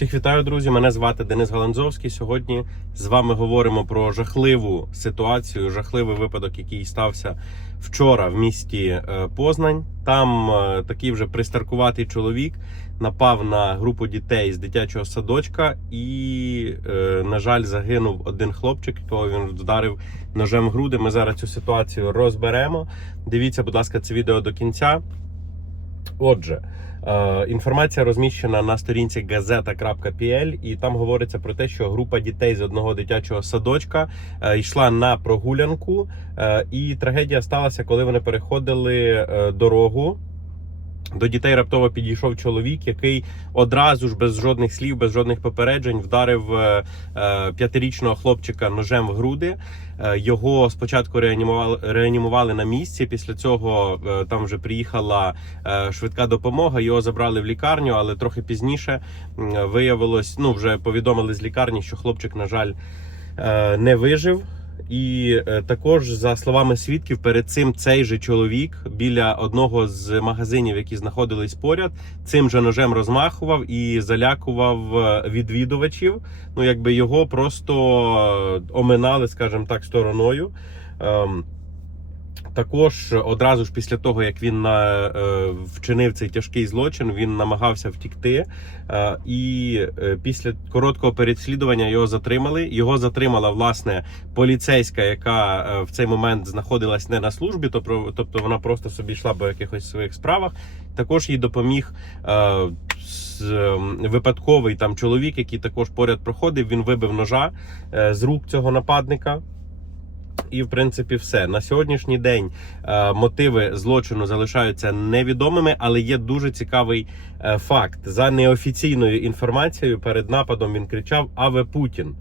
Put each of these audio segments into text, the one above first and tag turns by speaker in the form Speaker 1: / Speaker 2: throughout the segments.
Speaker 1: Всіх вітаю, друзі! Мене звати Денис Галанзовський. Сьогодні з вами говоримо про жахливу ситуацію, жахливий випадок, який стався вчора в місті е, Познань. Там е, такий вже пристаркуватий чоловік напав на групу дітей з дитячого садочка, і, е, на жаль, загинув один хлопчик, якого він вдарив ножем в груди. Ми зараз цю ситуацію розберемо. Дивіться, будь ласка, це відео до кінця. Отже, е, інформація розміщена на сторінці gazeta.pl і там говориться про те, що група дітей з одного дитячого садочка е, йшла на прогулянку, е, і трагедія сталася, коли вони переходили дорогу. До дітей раптово підійшов чоловік, який одразу ж без жодних слів, без жодних попереджень вдарив е, е, п'ятирічного хлопчика ножем в груди. Е, Його спочатку реанімували, реанімували на місці. Після цього там вже приїхала швидка допомога. Його забрали в лікарню, але трохи пізніше виявилось, ну вже повідомили з лікарні, що хлопчик, на жаль, не вижив. І е, також, за словами свідків, перед цим цей же чоловік біля одного з магазинів, які знаходились поряд, цим же ножем розмахував і залякував е, відвідувачів. Ну, якби його просто е, оминали, скажімо так, стороною. Ем, також одразу ж після того, як він на, е, вчинив цей тяжкий злочин, він намагався втікти. Е, і е, після короткого переслідування його затримали. Його затримала власне поліцейська, яка е, в цей момент знаходилась не на службі, тобто, вона просто собі йшла по якихось своїх справах. Також їй допоміг. Е, з, е, Випадковий там чоловік, який також поряд проходив, він вибив ножа е, з рук цього нападника. І, в принципі, все на сьогоднішній день е, мотиви злочину залишаються невідомими, але є дуже цікавий е, факт. За неофіційною інформацією, перед нападом він кричав Аве Путін.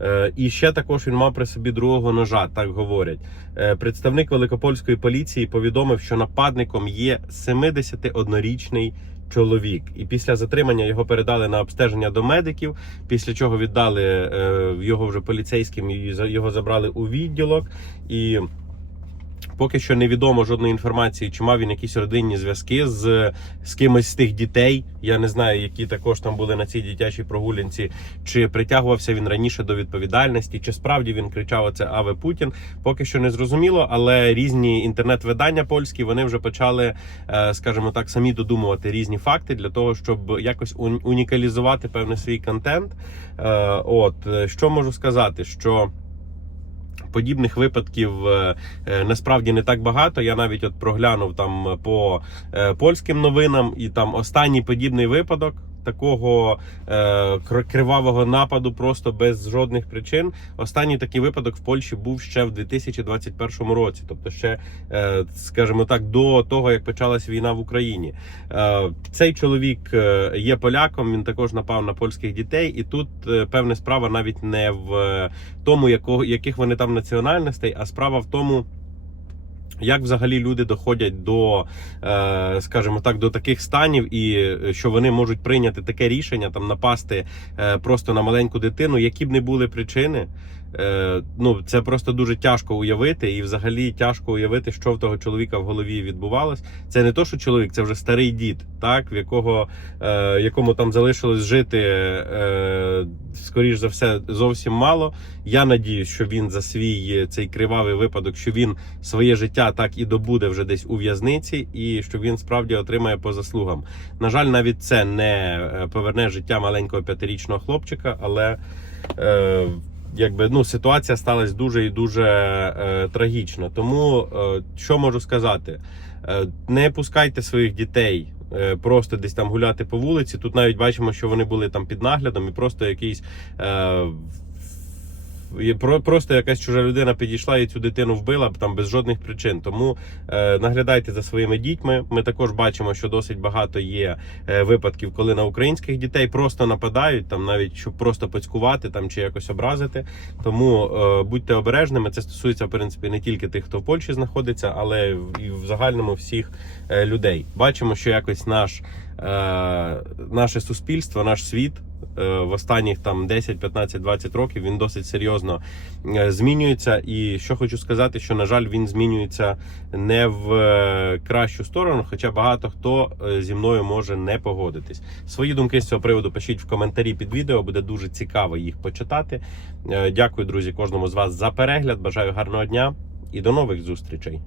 Speaker 1: Е, І ще також він мав при собі другого ножа, так говорять. Е, Представник великопольської поліції повідомив, що нападником є 71-річний чоловік. І після затримання його передали на обстеження до медиків. Після чого віддали е, його вже поліцейським і його забрали у відділок. І поки що невідомо жодної інформації, чи мав він якісь родинні зв'язки з, з кимось з тих дітей. Я не знаю, які також там були на цій дитячій прогулянці, чи притягувався він раніше до відповідальності, чи справді він кричав оце Аве Путін. Поки що не зрозуміло, але різні інтернет-видання польські вони вже почали, е, скажімо так, самі додумувати різні факти для того, щоб якось уні- унікалізувати певний свій контент. Е, От е, що можу сказати, що. Подібних випадків е, е, насправді не так багато. Я навіть от проглянув там по е, польським новинам, і там останній подібний випадок такого е, кривавого нападу, просто без жодних причин. Останній такий випадок в Польщі був ще в 2021 році, тобто ще, е, скажімо так, до того як почалась війна в Україні. Е, цей чоловік е, є поляком. Він також напав на польських дітей, і тут е, певна справа навіть не в тому, якого яких вони там національностей, а справа в тому. Як взагалі люди доходять до, е, скажімо так, до таких станів, і е, що вони можуть прийняти таке рішення, там напасти е, просто на маленьку дитину, які б не були причини, ну це просто дуже тяжко уявити, і взагалі тяжко уявити, що в того чоловіка в голові відбувалось. Це не то, що чоловік, це вже старий дід, так в якого е, якому там залишилось жити, е, скоріш за все, зовсім мало. Я надіюсь, що він за свій е, цей кривавий випадок, що він своє життя так і добуде вже десь у в'язниці, і що він справді отримає по заслугам. На жаль, навіть це не е, поверне життя маленького п'ятирічного хлопчика, але. Е, Якби ну ситуація сталася дуже і дуже е, трагічна. Тому е, що можу сказати? Е, не пускайте своїх дітей е, просто десь там гуляти по вулиці. Тут навіть бачимо, що вони були там під наглядом, і просто якийсь. Е, Просто якась чужа людина підійшла і цю дитину вбила там без жодних причин. Тому е, наглядайте за своїми дітьми. Ми також бачимо, що досить багато є е, випадків, коли на українських дітей просто нападають, там навіть щоб просто пацькувати там чи якось образити. Тому е, будьте обережними. Це стосується в принципі не тільки тих, хто в Польщі знаходиться, але і в загальному всіх людей. Бачимо, що якось наш наше суспільство, наш світ е, в останніх там 10, 15, 20 років він досить серйозно е, змінюється. І що хочу сказати, що на жаль, він змінюється не в е, кращу сторону, хоча багато хто е, зі мною може не погодитись. Свої думки з цього приводу пишіть в коментарі під відео, буде дуже цікаво їх почитати. Е, Дякую, друзі, кожному з вас за перегляд. Бажаю гарного дня і до нових зустрічей.